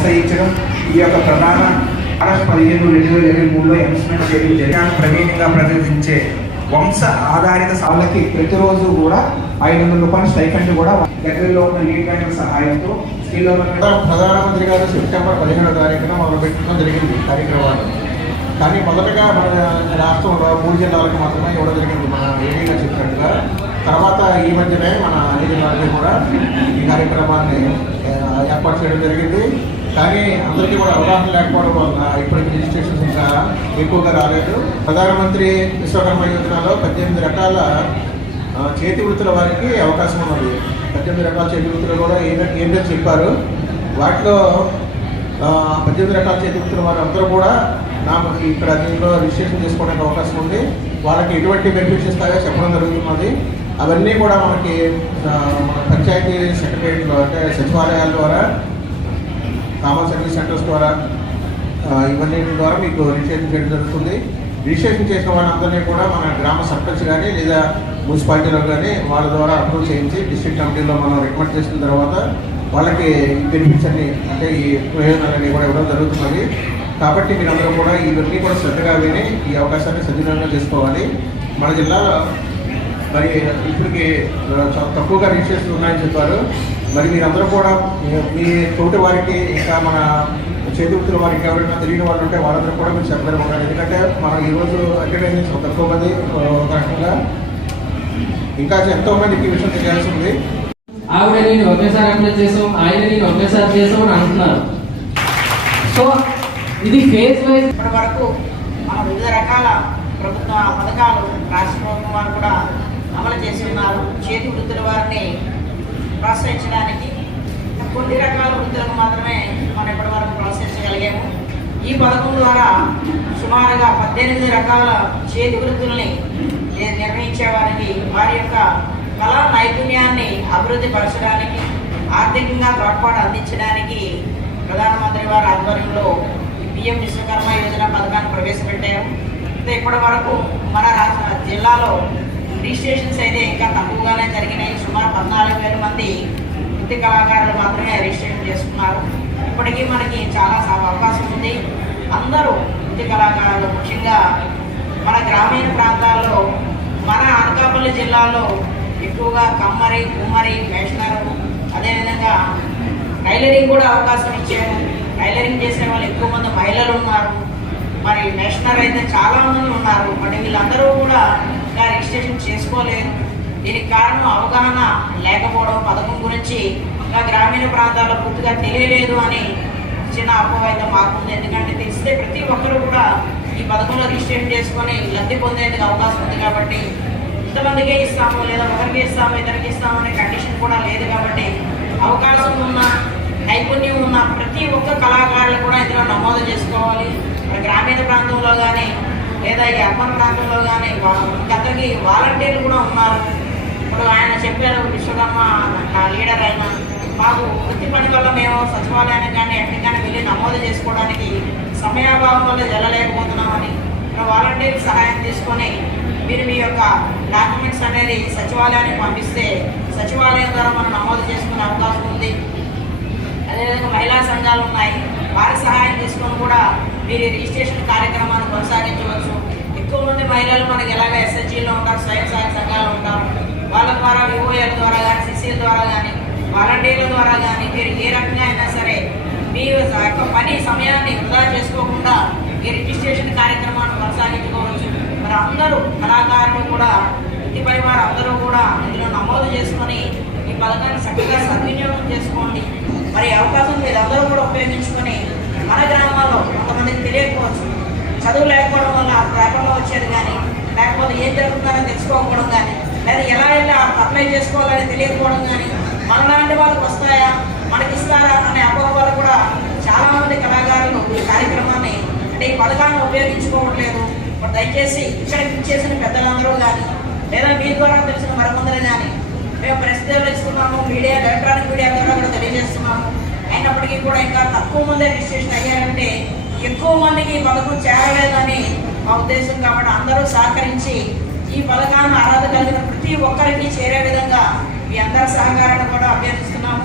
ప్రోత్సహించడం ఈ యొక్క ప్రధాన ఆగస్టు 15, 2023లో ఎంస్మెంట్ చేయడం జరిగాను. ప్రవీణంగా ప్రదర్శించే వంశ ఆధారిత సాగులకి ప్రతిరోజు కూడా 500 రూపాయల స్టైఫండ్ కూడా దగ్గరలో ఉన్న లీడ్ బ్యాంకుల సహాయంతో స్కిల్ ప్రధానమంత్రి గారు సెప్టెంబర్ 15వ తారీఖున మొదలుపెట్టడం జరిగింది కార్యక్రమాలు. కానీ మొదటగా మన రాష్ట్రంలో 3 జిల్లాలకు మాత్రమే ఇవ్వడం జరిగింది మన ఏడీగా చెప్పినట్టుగా. తర్వాత ఈ మధ్యనే మన అన్ని జిల్లాలకి కూడా ఈ కార్యక్రమాన్ని ఏర్పాటు చేయడం జరిగింది. కానీ అందరికీ కూడా అవగాహన లేకపోవడం వల్ల ఇప్పటికీ రిజిస్ట్రేషన్స్ ఇంకా ఎక్కువగా రాలేదు. ప్రధానమంత్రి విశ్వకర్మ యోజనలో 18 రకాల చేతి వృత్తుల వారికి అవకాశం ఉన్నది. 18 రకాల చేతి వృత్తులు కూడా ఏంటని చెప్పారు. వాటిలో 18 రకాల చేతి వృత్తుల వారు అందరూ కూడా ఇక్కడ దీంట్లో రిజిస్ట్రేషన్ చేసుకోవడానికి అవకాశం ఉంది. వాళ్ళకి ఎటువంటి బెనిఫిట్స్ ఇస్తాయో చెప్పడం జరుగుతున్నది. అవన్నీ కూడా మనకి మన పంచాయతీ సెక్రటరీలో అంటే సచివాలయాల ద్వారా, కామన్ సర్వీస్ సెంటర్స్ ద్వారా ఇవన్నీ ద్వారా మీకు రిజిస్ట్రేషన్ చేయడం జరుగుతుంది. రిజిస్ట్రేషన్ చేసిన వాళ్ళందరినీ కూడా మన గ్రామ సర్పంచ్ కానీ లేదా మున్సిపాలిటీలో కానీ వాళ్ళ ద్వారా అప్రూవ్ చేయించి డిస్ట్రిక్ట్ కమిటీలో మనం రికమెండ్ చేసిన తర్వాత వాళ్ళకి బెనిఫిట్స్ అన్ని అంటే ఈ ప్రయోజనాలన్నీ కూడా ఇవ్వడం జరుగుతున్నది. కాబట్టి మీరందరూ కూడా ఇవన్నీ కూడా శ్రద్ధగా విని ఈ అవకాశాన్ని సద్వినియోగం చేసుకోవాలి. మన జిల్లాలో మరి ఇప్పటికి చాలా తక్కువగా రిజిస్ట్రేషన్ ఉన్నాయని చెప్పారు. మరి మీరందరూ కూడా మీ తోటి వారికి ఇంకా మన చేతి వృత్తుల వారికి ఎవరైనా తెలియని వాళ్ళు ఉంటే వాళ్ళందరూ కూడా మీరు చెప్పగలిగి ఉండాలి. ఎందుకంటే మనం ఈరోజు అటెండెన్స్ చాలా తక్కువ మంది రకంగా ఇంకా ఎంతో మందికి ఈ విషయం తెలియాల్సి ఉంది. ఆవిడ నేను ఒకేసారి అప్లై చేసాం, ఆయన నేను ఒకేసారి చేసాం అని అంటున్నారు. సో ఇది ఫేజ్ వైజ్ ఇప్పటి వరకు మనం వివిధ రకాల ప్రభుత్వ పథకాలు రాష్ట్ర ప్రభుత్వం వారు కూడా అమలు చేసి ఉన్నారు. చేతి వృత్తుల వారిని ప్రోత్సహించడానికి కొన్ని రకాల వృత్తులకు మాత్రమే మనం ఇప్పటి వరకు ప్రోత్సహించగలిగాము. ఈ పథకం ద్వారా సుమారుగా 18 రకాల చేతి వృత్తుల్ని నిర్వహించే వారికి వారి యొక్క కళా నైపుణ్యాన్ని అభివృద్ధి పరచడానికి, ఆర్థికంగా తోడ్పాటు అందించడానికి ప్రధానమంత్రి వారి ఆధ్వర్యంలో పిఎం విశ్వకర్మ యోజన పథకాన్ని ప్రవేశపెట్టారు. ఇప్పటి వరకు మన జిల్లాలో రిజిస్ట్రేషన్స్ అయితే ఇంకా తక్కువగానే జరిగినాయి. సుమారు 14,000 మంది వృత్తి కళాకారులు మాత్రమే రిజిస్ట్రేషన్ చేసుకున్నారు. ఇప్పటికీ మనకి చాలా అవకాశం ఉంది. అందరూ వృత్తి కళాకారులు ముఖ్యంగా మన గ్రామీణ ప్రాంతాల్లో మన అనకాపల్లి జిల్లాలో ఎక్కువగా కమ్మరి, కుమ్మరి, మేషనరు, అదేవిధంగా టైలరింగ్ కూడా అవకాశం ఇచ్చారు. టైలరింగ్ చేసే వాళ్ళు ఎక్కువ మంది మహిళలు ఉన్నారు. మరి మేషనర్ అయితే చాలా మంది ఉన్నారు. మరి వీళ్ళందరూ కూడా ఇంకా రిజిస్ట్రేషన్ చేసుకోలేరు. దీనికి కారణం అవగాహన లేకపోవడం, పథకం గురించి ఇంకా గ్రామీణ ప్రాంతాల్లో పూర్తిగా తెలియలేదు అని చిన్న అపోహ అయితే మాకుంది. ఎందుకంటే తెలిస్తే ప్రతి ఒక్కరు కూడా ఈ పథకంలో రిజిస్ట్రేషన్ చేసుకొని లబ్ధి పొందేందుకు అవకాశం ఉంది. కాబట్టి ఇంతమందికే ఇస్తాము లేదా ఒకరికి ఇస్తాము ఇద్దరికి ఇస్తాము అనే కండిషన్ కూడా లేదు. కాబట్టి అవకాశం ఉన్న, నైపుణ్యం ఉన్న ప్రతి ఒక్క కళాకారులు కూడా ఇందులో నమోదు చేసుకోవాలి. గ్రామీణ ప్రాంతంలో కానీ లేదా ఈ అర్బన్ ప్రాంతంలో కానీ గతకి వాలంటీర్లు కూడా ఉన్నారు. ఇప్పుడు ఆయన చెప్పారు, విశ్వకర్మ లీడర్ అయినా మాకు వృత్తి పని వల్ల మేము సచివాలయానికి కానీ ఎక్కడికైనా వెళ్ళి నమోదు చేసుకోవడానికి సమయాభావం వల్ల వెళ్ళలేకపోతున్నామని వాలంటీర్ సహాయం తీసుకొని మీరు మీ యొక్క డాక్యుమెంట్స్ అనేది సచివాలయానికి పంపిస్తే సచివాలయం ద్వారా మనం నమోదు చేసుకునే అవకాశం ఉంది. అదేవిధంగా మహిళా సంఘాలు ఉన్నాయి, వారి సహాయం తీసుకొని కూడా మీరు రిజిస్ట్రేషన్ కార్యక్రమాన్ని కొనసాగించవచ్చు. ఎక్కువ మంది మహిళలు మనకి ఎలాగ ఎస్హెచ్జీలో ఉంటారు, స్వయం సహాయక సంఘాలు ఉంటారు. వాళ్ళ ద్వారా విఓఎల్ ద్వారా కానీ, సిసిఎల్ ద్వారా కానీ, వాలంటీర్ల ద్వారా కానీ మీరు ఏ రకంగా అయినా సరే మీ యొక్క పని సమయాన్ని వృధా చేసుకోకుండా ఈ రిజిస్ట్రేషన్ కార్యక్రమాన్ని కొనసాగించుకోవచ్చు. మరి అందరూ కళాకారులు కూడా, వృత్తి పని వారు అందరూ కూడా ఇందులో నమోదు చేసుకొని ఈ పథకాన్ని చక్కగా సద్వినియోగం చేసుకోండి. మరి అవకాశం మీరందరూ కూడా ఉపయోగించుకొని మన గ్రామాల్లో కొంతమందికి తెలియకపోవచ్చు, చదువు లేకపోవడం వల్ల పేపర్లో వచ్చేది కానీ, లేకపోతే ఏం జరుగుతుందని తెలుసుకోకపోవడం కానీ, లేదా ఎలా అప్లై చేసుకోవాలని తెలియకపోవడం కానీ, మనలాంటి వాళ్ళకి వస్తాయా, మనకి ఇస్తారా అనే అపోహ వల్ల కూడా చాలామంది కళాకారులు ఈ కార్యక్రమాన్ని అంటే ఈ పథకాన్ని ఉపయోగించుకోవట్లేదు. ఇప్పుడు దయచేసి ఇక్కడ చేసిన పెద్దలందరూ కానీ లేదా మీ ద్వారా తెలిసిన మరికొందరు కానీ మేము ప్రెస్ ఇస్తున్నాము, మీడియా ఎలక్ట్రానిక్ మీడియా ద్వారా కూడా తెలియజేస్తున్నాము. అయినప్పటికీ కూడా ఇంకా తక్కువ మంది రిజిస్ట్రేషన్ అయ్యారంటే ఎక్కువ మందికి ఈ పథకం చేరలేదని మా ఉద్దేశం. కాబట్టి అందరూ సహకరించి ఈ పథకాన్ని అర్హత కలిగిన ప్రతి ఒక్కరికి చేరే విధంగా మీ అందరి సహకారాన్ని కూడా అభ్యర్థిస్తున్నాము.